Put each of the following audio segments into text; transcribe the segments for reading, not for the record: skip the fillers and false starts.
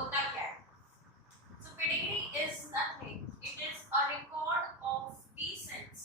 होता क्या है? So pedigree is nothing. It is a record of descent.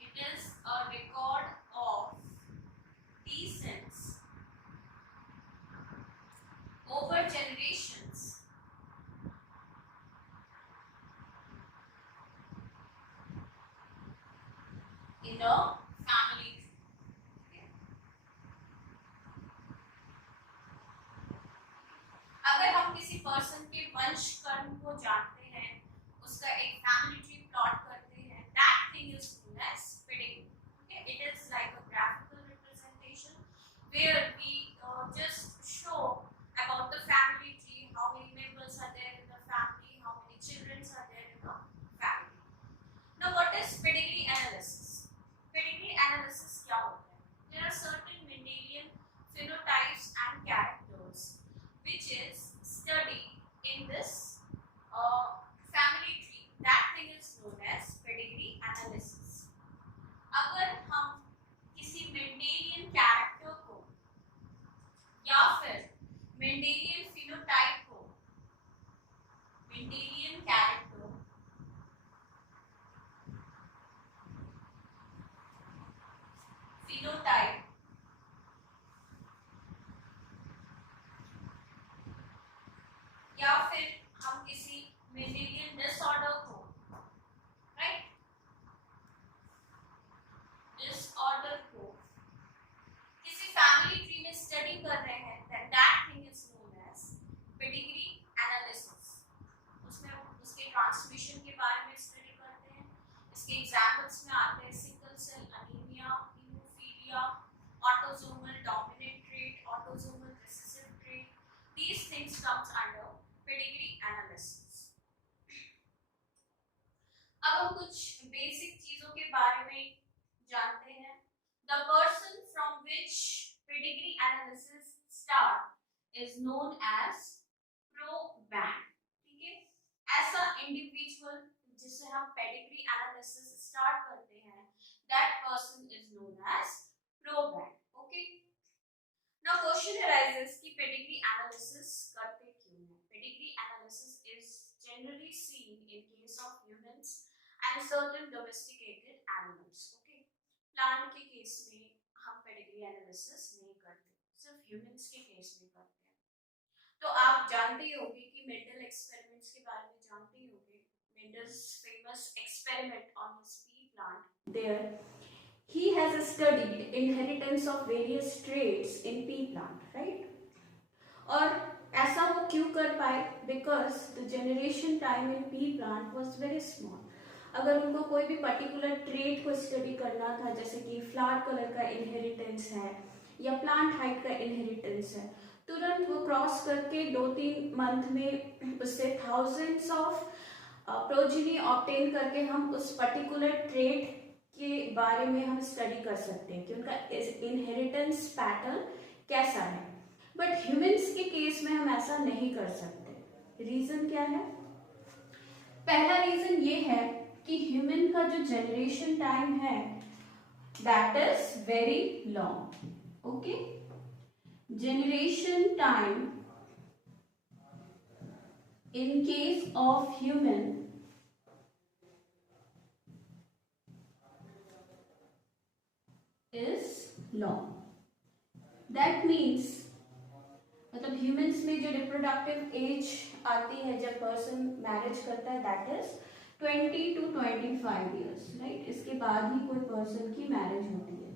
It is a record of descent over generations in a family tree. Okay? अगर हम किसी पर्सन के वंश कर्म को जानते हैं, उसका एक फैमिली ट्री प्लॉट करते हैं, that thing is known as pedigree. Okay, it is like a graphical representation where we just show about the family tree, how many members are there in the family, how many children are there in the family. Now, what is pedigree analysis? Pedigree analysis क्या होता है? There are certain Mendelian phenotypes and characters which is studied in this family tree. That thing is known as pedigree analysis. अगर हम किसी Mendelian character को या फिर Mendelian phenotype को, मेंडेलियन कैरेक्टर फिनोटाइप या फिर हम किसी मेंडेलियन डिसऑर्डर को, राइट, डिसऑर्डर को किसी फैमिली ट्री में स्टडी कर रहे हैं, that thing is known as pedigree analysis. उसमें उसके ट्रांसमिशन के बारे में स्टडी करते हैं. इसके एग्जांपल्स में आते हैं sickle cell anaemia, haemophilia, autosomal dominant trait, autosomal recessive trait. These things comes under pedigree analysis. अब हम कुछ बेसिक चीजों के बारे में जानते हैं. The person from which pedigree analysis start is known as proband. ठीक है, ऐसा इंडिविजुअल जिससे हम pedigree analysis स्टार्ट करते हैं, that person is known as proband. Okay. Now question arises कि pedigree analysis करते क्यों हैं? Pedigree analysis is generally seen in case of humans and certain domesticated animals. Okay, plant के केस में हम pedigree analysis नहीं करते, सिर्फ humans के केस में करते हैं. तो आप जानते ही होंगे कि मेंडल एक्सपेरिमेंट्स के बारे में जानते ही होंगे. Mendel's famous experiment on his pea plant. There he has studied inheritance of various traits in pea plant, right? और ऐसा वो क्यों कर पाए? Because the generation time in pea plant was very small. अगर उनको कोई भी पर्टिकुलर ट्रेट को स्टडी करना था, जैसे कि फ्लावर कलर का इनहेरिटेंस है या प्लांट हाइट का इनहेरिटेंस है, तुरंत वो क्रॉस करके 2-3 मंथ में उससे थाउजेंड्स ऑफ प्रोजेनी ऑब्टेन करके हम उस पर्टिकुलर ट्रेट के बारे में हम स्टडी कर सकते हैं कि उनका इनहेरिटेंस पैटर्न कैसा है. बट ह्यूमंस के केस में हम ऐसा नहीं कर सकते. रीजन क्या है? पहला रीजन ये है कि ह्यूमन का जो जनरेशन टाइम है that is very long. Okay, generation time in case of human is long. That means मतलब ह्यूमंस में जो रिप्रोडक्टिव एज आती है जब पर्सन मैरिज करता है दैट इज 20 to 25 years, राइट. इसके बाद ही कोई पर्सन की मैरिज होती है.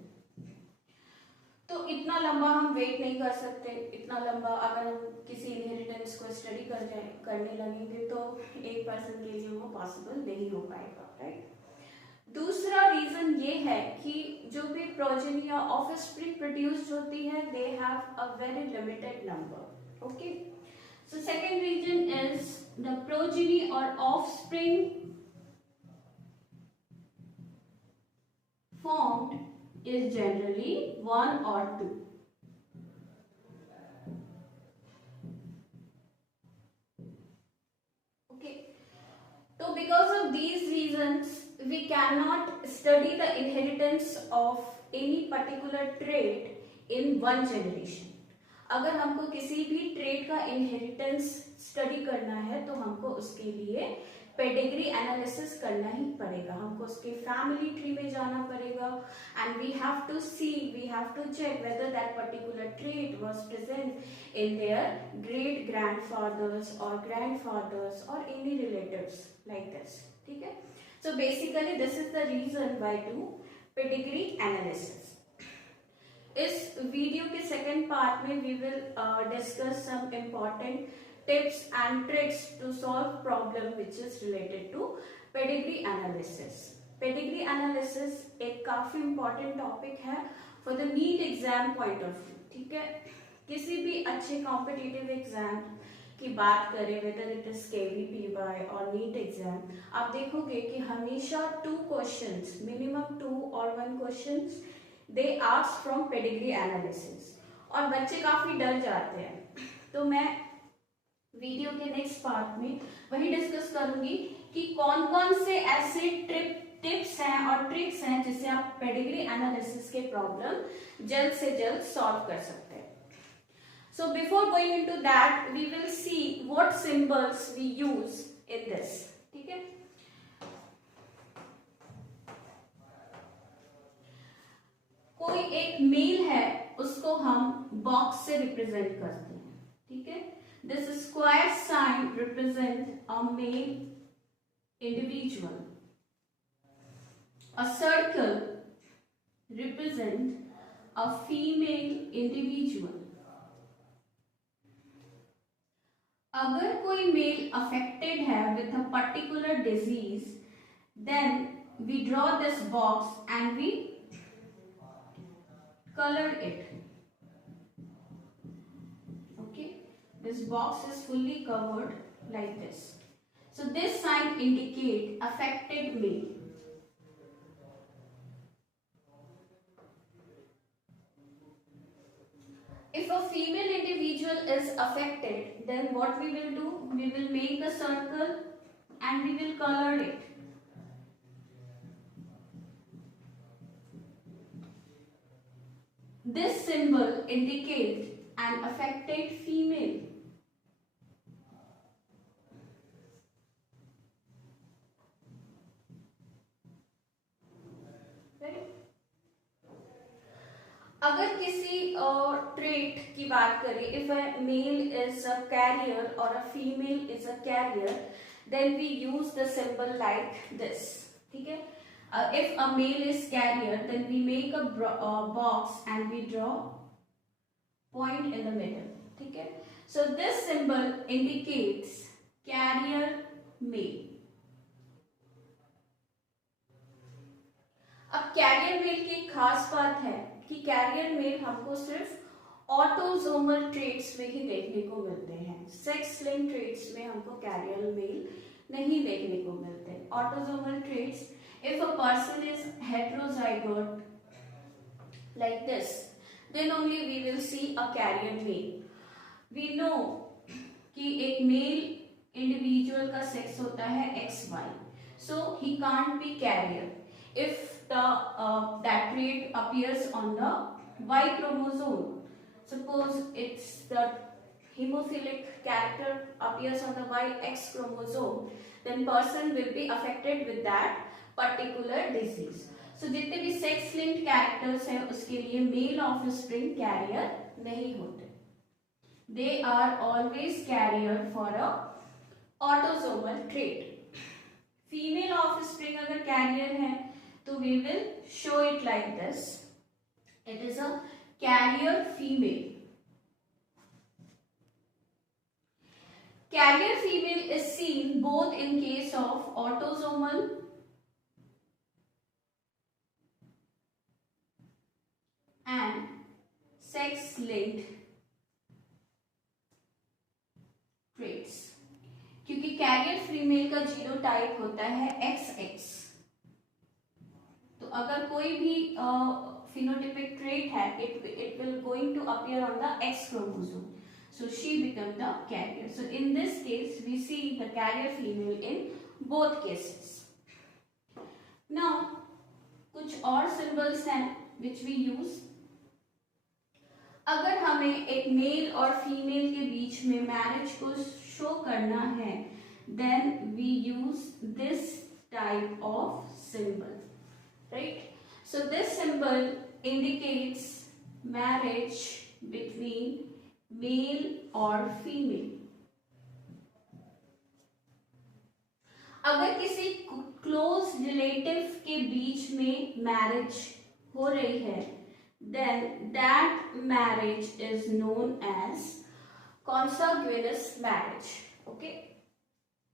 तो इतना लंबा हम वेट नहीं कर सकते. इतना लंबा अगर हम किसी इनहेरिटेंस को स्टडी करने लगेंगे तो एक पर्सन के लिए वो पॉसिबल नहीं हो पाएगा, राइट. दूसरा रीजन ये है कि जो भी प्रोजेनी या ऑफस्प्रिंग प्रोड्यूस्ड होती है they have a very limited number. Okay, so second reason is the progeny और ऑफस्प्रिंग formed is generally 1 or 2. Okay, so because of these reasons we cannot study the inheritance of any particular trait in one generation. अगर हमको किसी भी ट्रेट का inheritance study करना है तो हमको उसके लिए पेडिग्री एनालिसिस करना ही पड़ेगा, हमको उसके फैमिली ट्री में जाना पड़ेगा and we have to check whether that particular trait was present in their great grandfathers और ग्रैंडफादर्स और एनी रिलेटिव्स लाइक दिस, ठीक है। So basically this is the reason why do pedigree analysis. इस video के second part में we will discuss some important tips and tricks to solve problem which is related to pedigree analysis. Pedigree analysis एक काफी important topic है for the NEET exam point of view, ठीक है। किसी भी अच्छे कॉम्पिटिटिव एग्जाम की बात करें, वेदर इट इज KVPY और नीट एग्जाम, आप देखोगे कि हमेशा 2 क्वेश्चंस, मिनिमम 2 और 1 questions they ask from pedigree analysis, और बच्चे काफी डर जाते हैं। तो मैं वीडियो के नेक्स्ट पार्ट में वही डिस्कस करूंगी कि कौन कौन से ऐसे टिप्स हैं और ट्रिक्स हैं जिससे आप पेडिग्री एनालिसिस के प्रॉब्लम जल्द से जल्द सॉल्व कर सकते हैं। So before going into that we will see what symbols we use in this, ठीक है। कोई एक मेल है उसको हम बॉक्स से रिप्रेजेंट करते हैं, ठीक है। This square sign represent a male individual, a circle represent a female individual. अगर कोई मेल अफेक्टेड है with a particular disease, then we draw this box and we colored it. Okay, this box is fully covered like this. So this sign indicate affected male. If a female individual is affected, then what we will do? We will make a circle and we will color it. This symbol indicates an affected female. अगर किसी ट्रेट की बात करें, if a male is a carrier और a female is a carrier, then we use the symbol like this, ठीक है। If a male is carrier, then we make a box and we draw point in the middle, ठीक है। So this symbol indicates carrier male. अब career mail की खास बात है कि कैरियर मेल हमको सिर्फ ऑटोसोमल ट्रेट्स में ही देखने को मिलते हैं, सेक्स लिंक्ड ट्रेट्स में हमको कैरियर मेल नहीं देखने को मिलते। Autosomal traits, if a person is heterozygote like this, then only we will see a carrier male. We know कि एक मेल इंडिविजुअल का सेक्स होता है XY, so he can't be carrier if the that trait appears on the Y chromosome. Suppose it's the hemophilic character appears on the YX chromosome, then person will be affected with that particular disease. So जितने भी sex linked characters हैं उसके लिए mail offspring carrier नहीं होते, they are always carrier for a autosomal trait. Female offspring अगर carrier है तो we will show it like this, it is a carrier female. Carrier female is seen both in case of autosomal and sex-linked traits, क्योंकि carrier female का जीनोटाइप होता है XX। तो अगर कोई भी phenotypic trait है, it will going to appear on the X chromosome, so she become the carrier. So in this case we see the carrier female in both cases. Now कुछ और symbols हैं which we use. अगर हम हमें एक मेल और फीमेल के बीच में मैरिज को शो करना है, then we use this type of symbol, right. So this symbol indicates marriage between male or female. अगर किसी क्लोज रिलेटिव के बीच में मैरिज हो रही है, then that marriage is known as consanguineous marriage. Okay?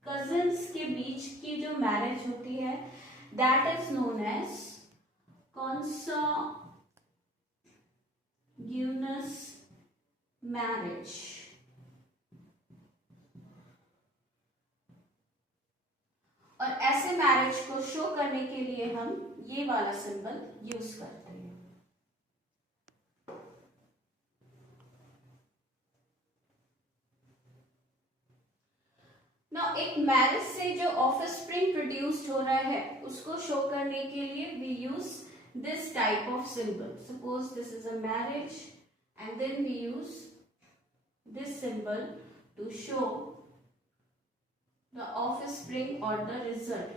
Cousins के बीच की जो मैरिज होती है, that is known as consanguineous marriage. और ऐसे मैरिज को शो करने के लिए हम ये वाला सिंबल यूज करते हैं. नाउ एक मैरिज से जो ऑफस्प्रिंग प्रोड्यूस्ड हो रहा है उसको शो करने के लिए we use this type of symbol. Suppose this is a marriage and then we use this symbol to show the offspring or the result.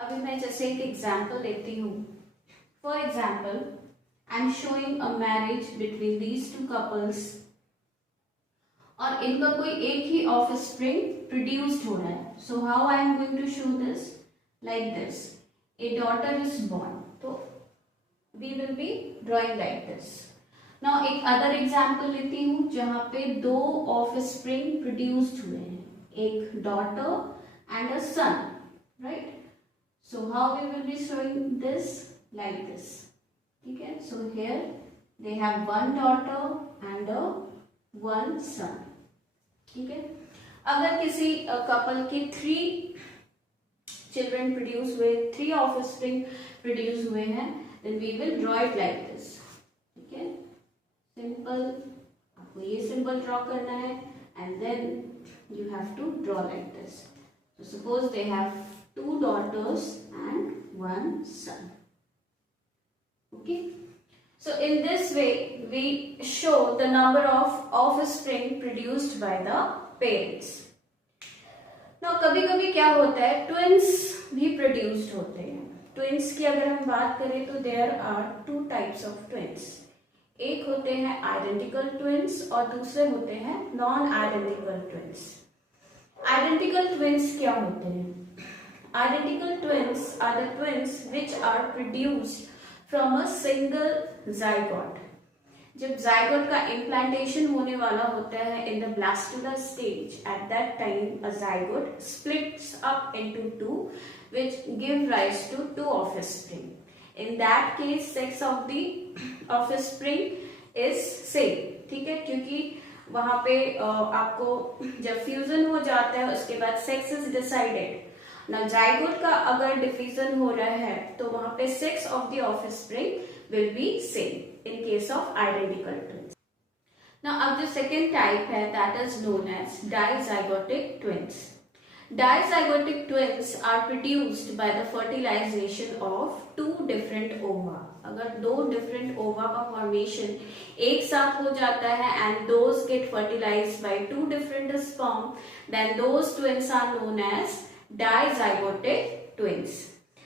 अभी मैं जैसे एक एग्जाम्पल लेती हूँ. For example I am showing a marriage between these two couples और इनका कोई एक ही ऑफस्प्रिंग प्रोड्यूस्ड हो रहा है. So how I am going to show this like this. A daughter is born. So we will be drawing like this. Now एक other example लेती हूँ जहाँ पे दो offspring produced हुए हैं, एक daughter and a son, right? So how we will be showing this like this. ठीक है? So here they have one daughter and one son. ठीक है? अगर किसी couple के 3 children produce हुए, 3 offspring produce हुए हैं, then we will draw it like this. ठीक है? Simple. आपको ये symbol draw करना है and then you have to draw like this. So suppose they have 2 daughters and 1 son. Okay? So in this way we show the number of offspring produced by the parents. Now कभी कभी क्या होता है, ट्विंस भी प्रोड्यूस्ड होते हैं. ट्विंस की अगर हम बात करें तो there are 2 types of twins. एक होते हैं आइडेंटिकल ट्विंस और दूसरे होते हैं non identical twins. Identical twins क्या होते हैं? Identical twins are the twins which are produced from a single zygote. जब जाइगोट का इम्प्लांटेशन होने वाला होता है in the blastula stage, at that time a zygote splits up into 2 which give rise to 2 offspring. In that case sex of the offspring is same. ठीक है? क्योंकि वहां पे आपको जब फ्यूजन हो जाता है उसके बाद सेक्स इज डिसाइडेड. ना जाइगोट का अगर डिफ्यूजन हो रहा है तो वहां पे sex of the offspring will be same in case of identical twins. Now अब जो second type है that is known as dizygotic twins. Dizygotic twins are produced by the fertilization of 2 different ova. अगर 2 different ova का formation एक साथ हो जाता है and those get fertilized by 2 different sperm, then those twins are known as dizygotic twins.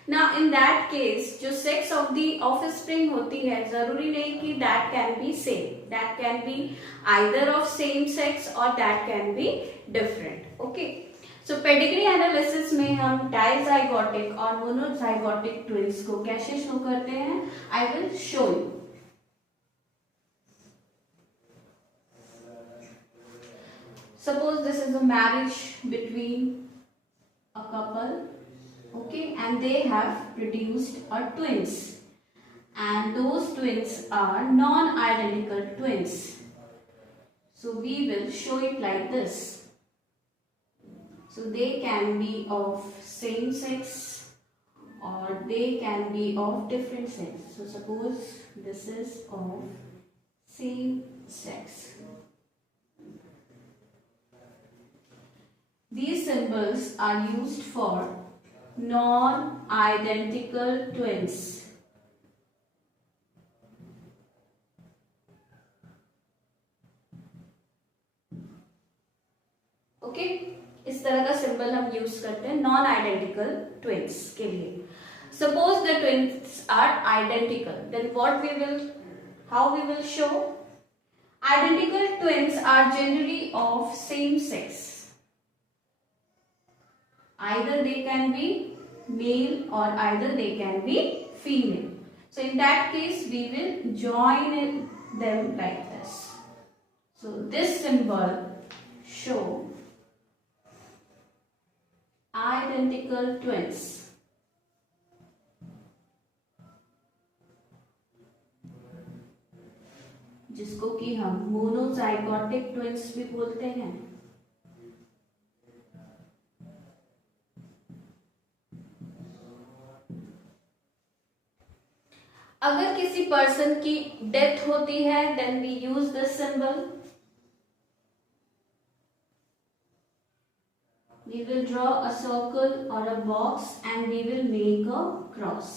Now in that case जो sex of the offspring होती है जरूरी नहीं कि that can be same. That can be either of same sex or that can be different. Okay. So pedigree analysis में हम dizygotic और monozygotic twins को कैसे शो करते हैं? I will show you. Suppose this is a marriage between a couple. Okay, and they have produced twins, and those twins are non-identical twins. So we will show it like this. So they can be of same sex or they can be of different sex. So suppose this is of same sex. These symbols are used for non-identical twins. Okay इस तरह का सिंबल हम यूज करते हैं non identical twins के लिए. Suppose the twins are identical, then what we will, how we will show? Identical twins are generally of same sex. Either they can be male or either they can be female. So in that case we will join them like this. So this symbol show identical twins. जिसको कि हम monozygotic twins भी बोलते हैं. अगर किसी पर्सन की death होती है then we use this symbol. We will draw a circle or a box and we will make a cross.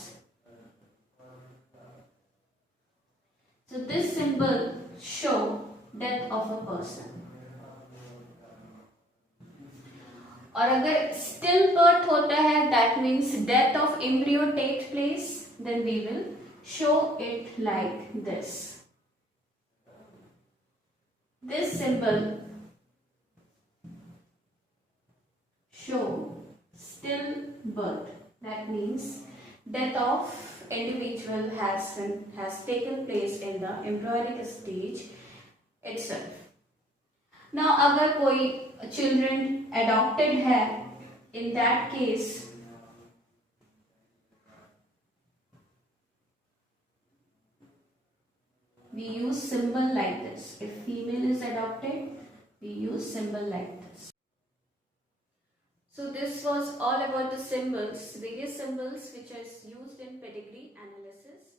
So this symbol show death of a person. और अगर still birth होता है that means death of embryo takes place, then we will show it like this. This symbol show still birth. That means death of individual has taken place in the embryonic stage itself. Now अगर कोई children adopted है, in that case we use symbol like this. If female is adopted, we use symbol like this. So this was all about the symbols, various symbols which are used in pedigree analysis.